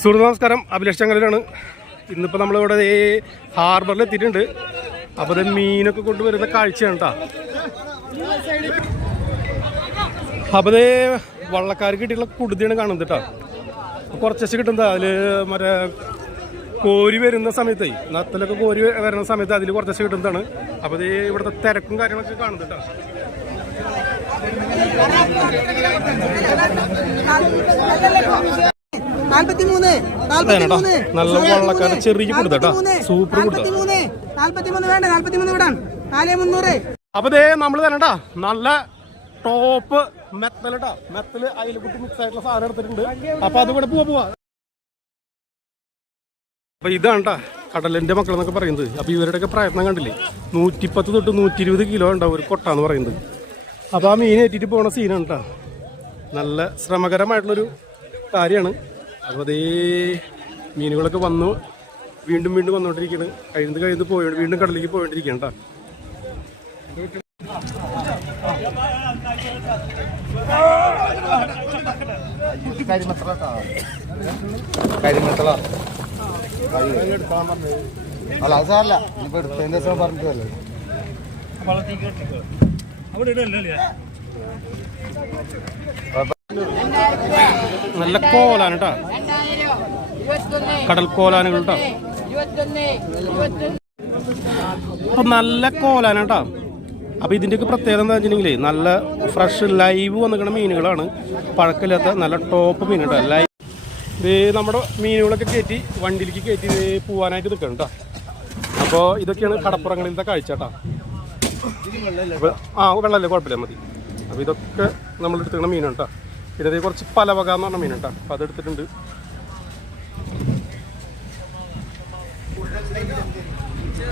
സുഹൃത്ത് നമസ്കാരം, അഭിലാഷ് ചങ്ങലിലാണ്. ഇന്നിപ്പോൾ നമ്മളിവിടെ ഹാർബറിൽ എത്തിയിട്ടുണ്ട്. അപ്പോൾ ഇത് മീനൊക്കെ കൊണ്ടുവരുന്ന കാഴ്ചയാണ് കേട്ടോ. അപ്പോൾ ഇത് വള്ളക്കാർക്ക് കിട്ടിയുള്ള കുടുതിയാണ് കാണുന്നത് കേട്ടോ. കുറച്ച് കിട്ടുന്നത് അതിൽ മറ്റേ കോരി വരുന്ന സമയത്തേ, നത്തലൊക്കെ കോരി വരുന്ന സമയത്ത് അതിൽ കുറച്ച് കിട്ടുന്നതാണ്. അപ്പോൾ ഇത് ഇവിടുത്തെ തിരക്കും കാര്യങ്ങളൊക്കെ കാണുന്നത് കേട്ടോ. നല്ല വള്ളക്കാരൻ ചെറിയ കൊടുത്താ സൂപ്പർ കൊടുത്ത. അപ്പൊ ദേ നമ്മള് തരണ്ടാ നല്ല ടോപ്പ് മെത്തലട്ടാ. മെത്തല് അയിലക്കുട്ടി മിക്സ് ആയിട്ടുള്ള സാധനം എടുത്തിട്ടുണ്ട്. അപ്പൊ അതുകൂടെ പോവാ. അപ്പൊ ഇതാണ് ട്ടാ കടലിന്റെ മക്കൾ എന്നൊക്കെ പറയുന്നത്. അപ്പൊ ഇവരുടെയൊക്കെ പ്രയത്നം കണ്ടില്ലേ, 110 തൊട്ട് 120 കിലോ ഉണ്ടാവും ഒരു കൊട്ടാന്ന് പറയുന്നത്. അപ്പൊ ആ മീൻ ഏറ്റിട്ട് പോണ സീനാണ് കേട്ടോ. നല്ല ശ്രമകരമായിട്ടുള്ളൊരു കാര്യമാണ്. അപ്പോൾ അതേ മീനുകളൊക്കെ വന്നു വീണ്ടും വന്നുകൊണ്ടിരിക്കുകയാണ്. കഴിയുന്നത് വീണ്ടും കടലിലേക്ക് പോയിക്കൊണ്ടിരിക്കുകയാണ് കേട്ടോ. നല്ല കോലാണ് കേട്ടോ, കടൽ കോലാനുകൾ കേട്ടോ. അപ്പൊ നല്ല കോലാന കേട്ടോ. അപ്പൊ ഇതിന്റെയൊക്കെ പ്രത്യേകത എന്താ വെച്ചിട്ടുണ്ടെങ്കിലേ, നല്ല ഫ്രഷ് ലൈവ് വന്നിരിക്കുന്ന മീനുകളാണ്. പഴക്കമില്ലാത്ത നല്ല ടോപ്പ് മീൻ കേട്ടോ. ലൈവ് ഇത് നമ്മുടെ മീനുകളൊക്കെ കയറ്റി വണ്ടിയിലേക്ക് കയറ്റി പോവാനായിട്ട് നിൽക്കണം കേട്ടോ. അപ്പോൾ ഇതൊക്കെയാണ് കടപ്പുറങ്ങളിലത്തെ കാഴ്ച കേട്ടോ. വെള്ളമല്ലേ, കുഴപ്പമില്ല, മതി. അപ്പോൾ ഇതൊക്കെ നമ്മൾ എടുത്തുക്കുന്ന മീനാണ് കേട്ടോ. പിന്നെ കുറച്ച് പലവക എന്ന് പറഞ്ഞ മീനാണ് കേട്ടോ. അപ്പോൾ അതെടുത്തിട്ടുണ്ട്.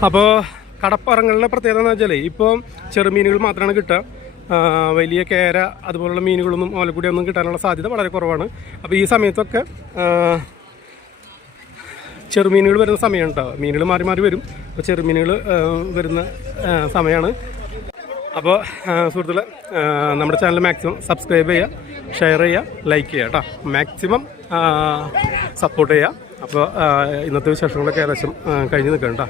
അപ്പോൾ കടപ്പുറങ്ങളിലെ പ്രത്യേകത എന്ന് വെച്ചാൽ ഇപ്പോൾ ചെറുമീനുകൾ മാത്രമാണ് കിട്ടുക. വലിയ കേര അതുപോലുള്ള മീനുകളൊന്നും ഓലക്കൂടി ഒന്നും കിട്ടാനുള്ള സാധ്യത വളരെ കുറവാണ്. അപ്പോൾ ഈ സമയത്തൊക്കെ ചെറുമീനുകൾ വരുന്ന സമയമാണ് കേട്ടോ. മീനുകൾ മാറി മാറി വരും. അപ്പോൾ ചെറുമീനുകൾ വരുന്ന സമയമാണ്. അപ്പോൾ സുഹൃത്തുക്കളെ, നമ്മുടെ ചാനൽ മാക്സിമം സബ്സ്ക്രൈബ് ചെയ്യുക, ഷെയർ ചെയ്യുക, ലൈക്ക് ചെയ്യുക കേട്ടോ. മാക്സിമം സപ്പോർട്ട് ചെയ്യുക. അപ്പോൾ ഇന്നത്തെ വിശേഷങ്ങളൊക്കെ ഏകദേശം കഴിഞ്ഞ് നിൽക്കണം കേട്ടോ.